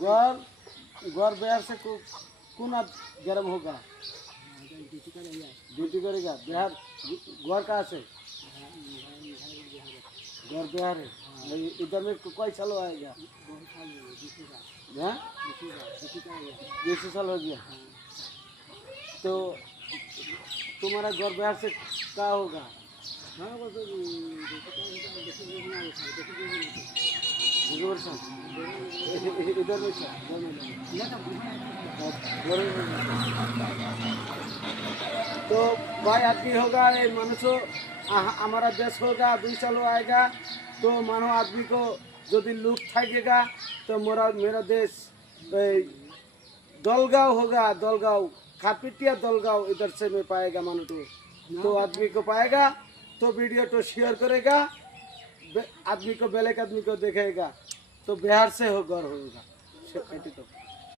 गौर गौर बिहार से कौन गर्म होगा? ड्यूटी करेगा बिहार। गौर कहाँ से? गौर बिहार है। इधर में कोई साल आएगा? हाँ 20 साल हो गया। तो तुम्हारा गौर बिहार से क्या होगा? इधर में तो भाई आदमी होगा ये मनुष्य हमारा देश होगा 2 साल आएगा तो मानो आदमी को यदि लुक थकेगा तो मेरा देश दलगांव होगा। दलगांव खापिटिया दलगांव इधर से में पाएगा मानो तो आदमी को पाएगा तो वीडियो तो शेयर करेगा आदमी को बेलेक आदमी को देखेगा तो बिहार से हो गौर होगा।